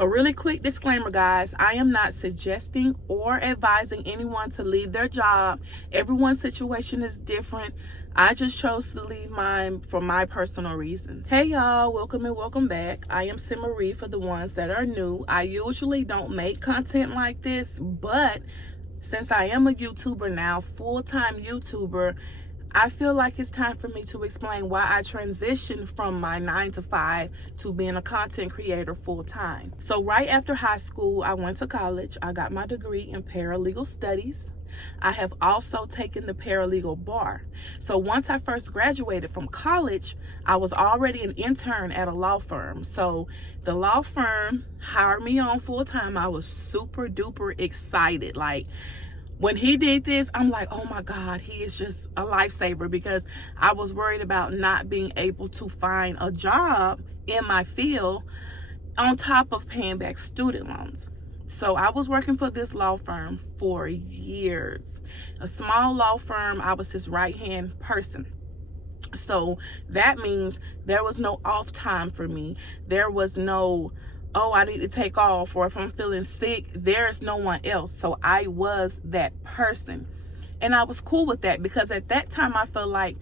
A really quick disclaimer, guys. I am not suggesting or advising anyone to leave their job. Everyone's situation is different. I just chose to leave mine for my personal reasons. Hey y'all, welcome and welcome back. I am Simmarie for the ones that are new. I usually don't make content like this, but since I am a YouTuber now, full-time YouTuber, I feel like it's time for me to explain why I transitioned from my 9 to 5 to being a content creator full-time. So right after high school, I went to college. I got my degree in paralegal studies. I have also taken the paralegal bar. So once I first graduated from college, I was already an intern at a law firm. So the law firm hired me on full-time. I was super duper excited. Like, when he did this, I'm like, oh my God, he is just a lifesaver, because I was worried about not being able to find a job in my field on top of paying back student loans. So I was working for this law firm for years. A small law firm, I was his right-hand person. So that means there was no off time for me. There was no, oh, I need to take off, or if I'm feeling sick, there's no one else. So I was that person. And I was cool with that, because at that time I felt like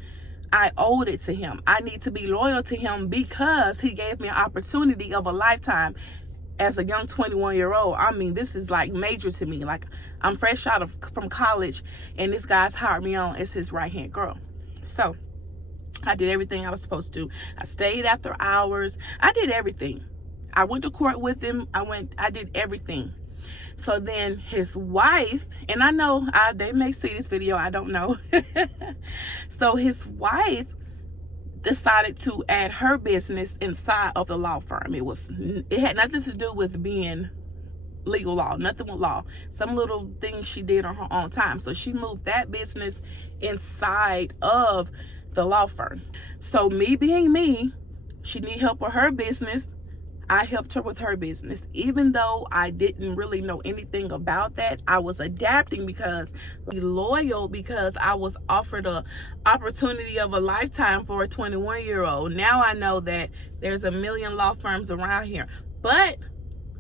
I owed it to him. I need to be loyal to him because he gave me an opportunity of a lifetime as a young 21-year-old. I mean, this is like major to me. Like, I'm fresh out from college, and this guy's hired me on as his right-hand girl. So I did everything I was supposed to. I stayed after hours. I did everything. I went to court with him. I did everything. So then his wife, and I know they may see this video, I don't know. So his wife decided to add her business inside of the law firm. It had nothing to do with being legal law, nothing with law. Some little things she did on her own time. So she moved that business inside of the law firm. So me being me, she needed help with her business. I helped her with her business. Even though I didn't really know anything about that, I was adapting because loyal, because I was offered a opportunity of a lifetime for a 21-year-old. Now I know that there's a million law firms around here, but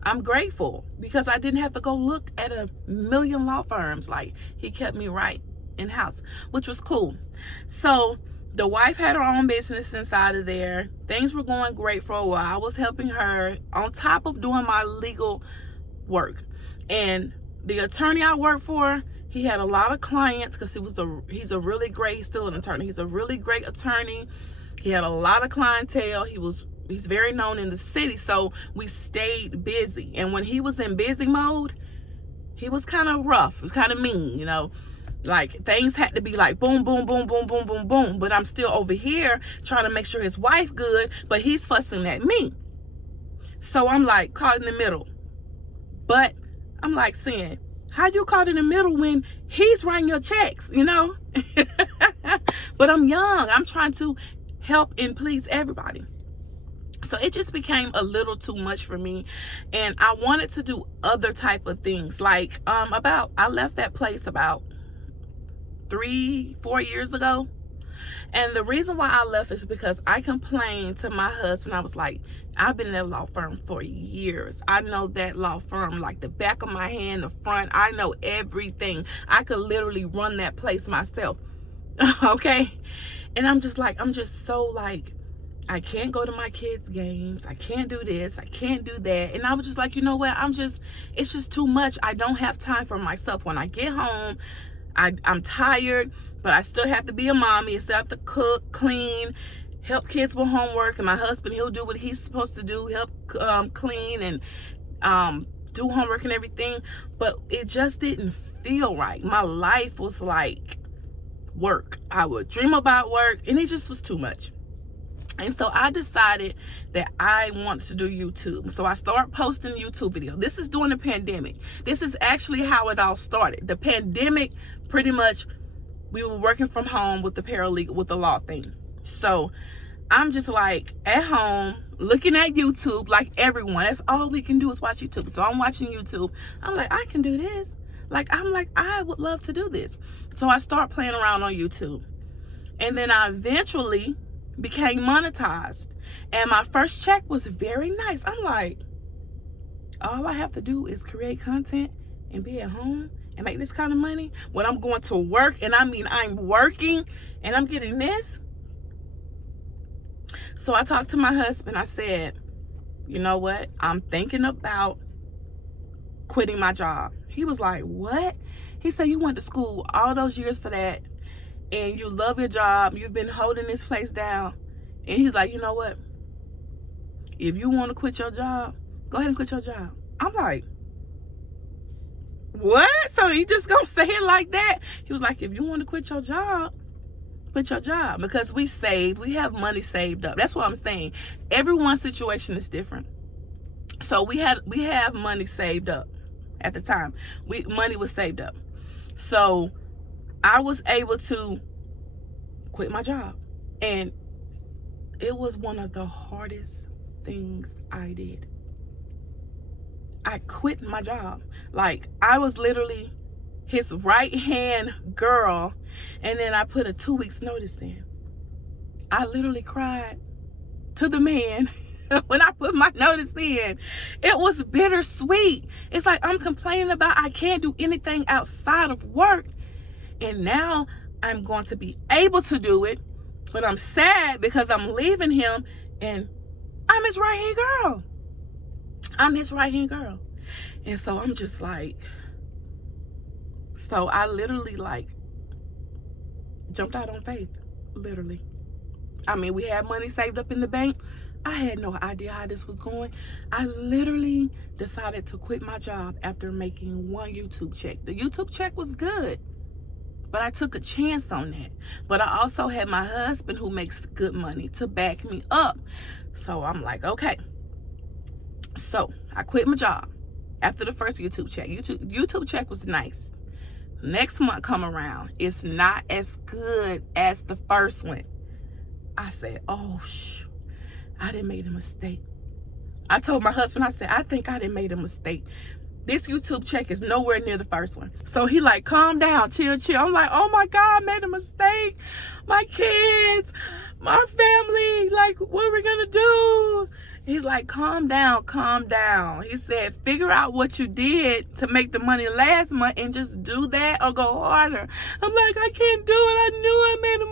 I'm grateful because I didn't have to go look at a million law firms. Like, he kept me right in house, which was cool. So the wife had her own business inside of there. Things were going great for a while. I was helping her on top of doing my legal work. And the attorney I worked for, he had a lot of clients because he's still an attorney. He's a really great attorney. He had a lot of clientele. He's very known in the city. So we stayed busy. And when he was in busy mode, he was kind of rough. He was kind of mean, you know. Like, things had to be like boom, boom, boom, boom, boom, boom, boom. But I'm still over here trying to make sure his wife good, but he's fussing at me. So I'm like caught in the middle. But I'm like saying, how you caught in the middle when he's writing your checks, you know? But I'm young. I'm trying to help and please everybody. So it just became a little too much for me, and I wanted to do other type of things. Like I left that place about 3-4 years ago, and the reason why I left is because I complained to my husband. I was like, I've been in that law firm for years. I know that law firm like the back of my hand, the front. I know everything. I could literally run that place myself. Okay. And I'm just so like, I can't go to my kids' games. I can't do this. I can't do that. And I was just like, you know what? It's just too much. I don't have time for myself. When I get home, I'm tired, but I still have to be a mommy. I still have to cook, clean, help kids with homework. And my husband, he'll do what he's supposed to do, help clean and do homework and everything. But it just didn't feel right. My life was like work. I would dream about work, and it just was too much. And so I decided that I wanted to do YouTube. So I started posting YouTube videos. This is during the pandemic. This is actually how it all started. The pandemic, pretty much, we were working from home with the paralegal, with the law thing. So I'm just like at home looking at YouTube like everyone. That's all we can do is watch YouTube. So I'm watching YouTube. I'm like, I can do this. I would love to do this. So I start playing around on YouTube. And then I eventually became monetized, and my first check was very nice. I'm like, All I have to do is create content and be at home and make this kind of money when I'm going to work, and I mean I'm working and I'm getting this. So I talked to my husband. I said, you know what? I'm thinking about quitting my job. He was like, what? He said, you went to school all those years for that, and you love your job. You've been holding this place down. And he's like, you know what? If you want to quit your job, go ahead and quit your job. I'm like, what? So you just gonna say it like that? He was like, if you want to quit your job, quit your job. Because we have money saved up. That's what I'm saying. Everyone's situation is different. So we have money saved up at the time. Money was saved up. So I was able to quit my job. And it was one of the hardest things I did. I quit my job. Like, I was literally his right hand girl, and then I put a 2 weeks notice in. I literally cried to the man when I put my notice in. It was bittersweet. It's like I'm complaining about I can't do anything outside of work, and now I'm going to be able to do it, but I'm sad because I'm leaving him, and I'm his right hand girl. I'm his right hand girl. And so I'm just like, so I literally like jumped out on faith, literally. I mean, we had money saved up in the bank. I had no idea how this was going. I literally decided to quit my job after making one YouTube check. The YouTube check was good, but I took a chance on that. But I also had my husband, who makes good money, to back me up. So I'm like, okay. So I quit my job after the first YouTube check. YouTube check was nice. Next month come around, it's not as good as the first one. I said, oh, I done made a mistake. I told my husband, I said, I think I done made a mistake. This YouTube check is nowhere near the first one. So he like, calm down, chill. I'm like, oh my God, I made a mistake. My kids, my family, like, what are we gonna do? He's like, calm down. He said, figure out what you did to make the money last month and just do that or go harder. I'm like, I can't do it. I knew I made a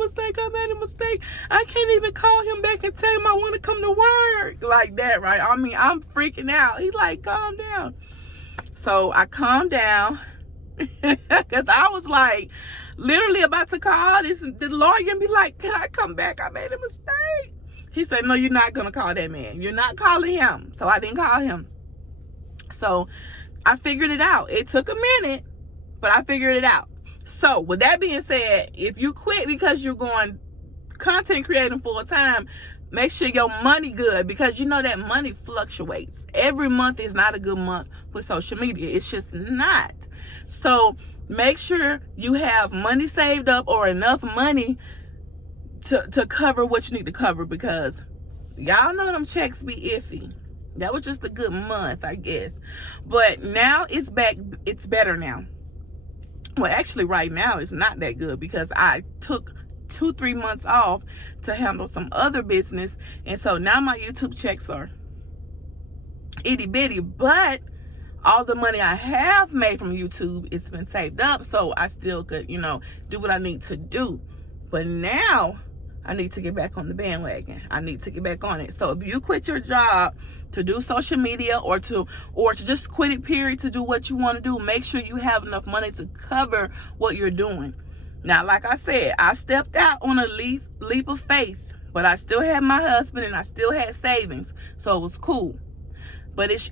mistake. I can't even call him back and tell him I want to come to work like that, right? I mean, I'm freaking out. He's like, calm down. So I calmed down because I was like literally about to call the lawyer and be like, can I come back? I made a mistake. He said, no, you're not going to call that man. You're not calling him. So I didn't call him. So I figured it out. It took a minute, but I figured it out. So with that being said, if you quit because you're going content creating full time, make sure your money good, because you know that money fluctuates. Every month is not a good month for social media. It's just not. So make sure you have money saved up or enough money to cover what you need to cover, because y'all know them checks be iffy. That was just a good month, I guess. But now it's back. It's better now. Well, actually right now it's not that good, because I took 2-3 months off to handle some other business, and so now my YouTube checks are itty bitty, but all the money I have made from YouTube, it's been saved up, so I still could, do what I need to do. But now I need to get back on the bandwagon. I need to get back on it. So if you quit your job to do social media or to just quit it, period, to do what you want to do, make sure you have enough money to cover what you're doing. Now, like I said, I stepped out on a leap of faith, but I still had my husband and I still had savings, so it was cool. But it's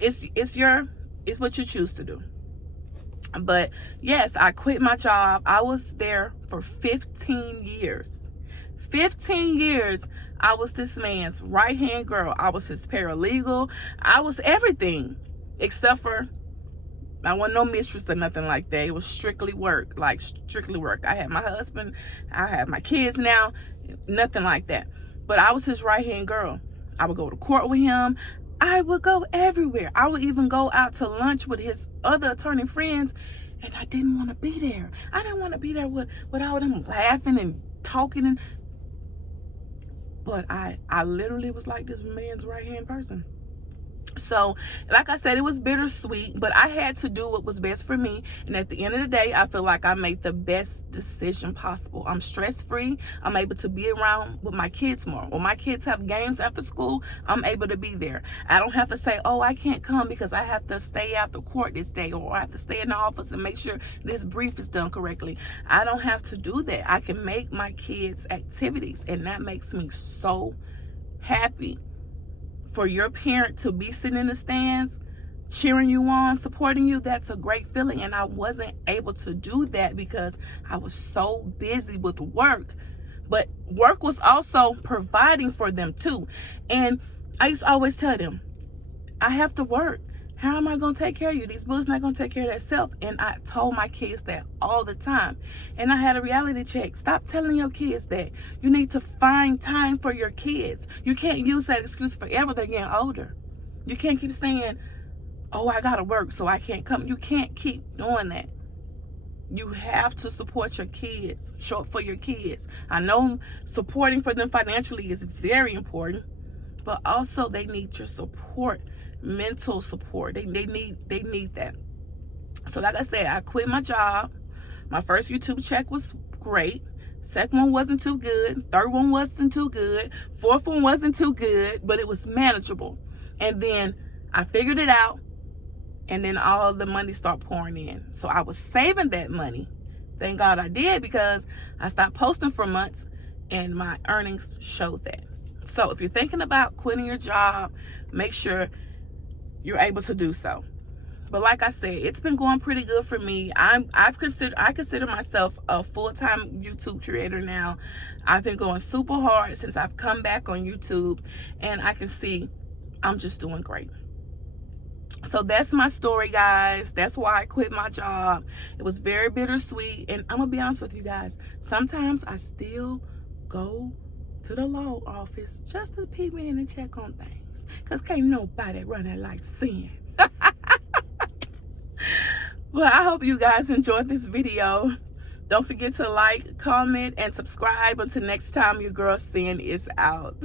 what you choose to do. But yes, I quit my job. I was there for 15 years. 15 years, I was this man's right-hand girl. I was his paralegal. I was everything, except for I wasn't no mistress or nothing like that. It was strictly work, I had my husband. I have my kids now. Nothing like that. But I was his right-hand girl. I would go to court with him. I would go everywhere. I would even go out to lunch with his other attorney friends, and I didn't want to be there. I didn't want to be there with all them laughing and talking. But I literally was like this man's right-hand person. So, like I said, it was bittersweet, but I had to do what was best for me. And at the end of the day, I feel like I made the best decision possible. I'm stress-free. I'm able to be around with my kids more. When my kids have games after school, I'm able to be there. I don't have to say, oh, I can't come because I have to stay after court this day, or I have to stay in the office and make sure this brief is done correctly. I don't have to do that. I can make my kids activities, and that makes me so happy. For your parent to be sitting in the stands, cheering you on, supporting you, that's a great feeling. And I wasn't able to do that because I was so busy with work. But work was also providing for them too. And I used to always tell them, I have to work. How am I going to take care of you? These boys not going to take care of themselves. And I told my kids that all the time. And I had a reality check. Stop telling your kids that. You need to find time for your kids. You can't use that excuse forever. They're getting older. You can't keep saying, oh, I got to work, so I can't come. You can't keep doing that. You have to support your kids. Show up for your kids. I know supporting for them financially is very important, but also they need your support. Mental support. They need that. So like I said, I quit my job. My first YouTube check was great. Second one wasn't too good. Third one wasn't too good. Fourth one wasn't too good, but it was manageable. And then I figured it out, and then all the money started pouring in. So I was saving that money. Thank God I did, because I stopped posting for months and my earnings showed that. So if you're thinking about quitting your job, make sure you're able to do so. But like I said, it's been going pretty good for me. I consider myself a full-time YouTube creator now. I've been going super hard since I've come back on YouTube, and I can see I'm just doing great. So that's my story, guys. That's why I quit my job. It was very bittersweet, and I'm gonna be honest with you guys, sometimes I still go to the law office just to peep in and check on things, because can't nobody run it like sin. Well, I hope you guys enjoyed this video. Don't forget to like, comment, and subscribe. Until next time, your girl Sin is out.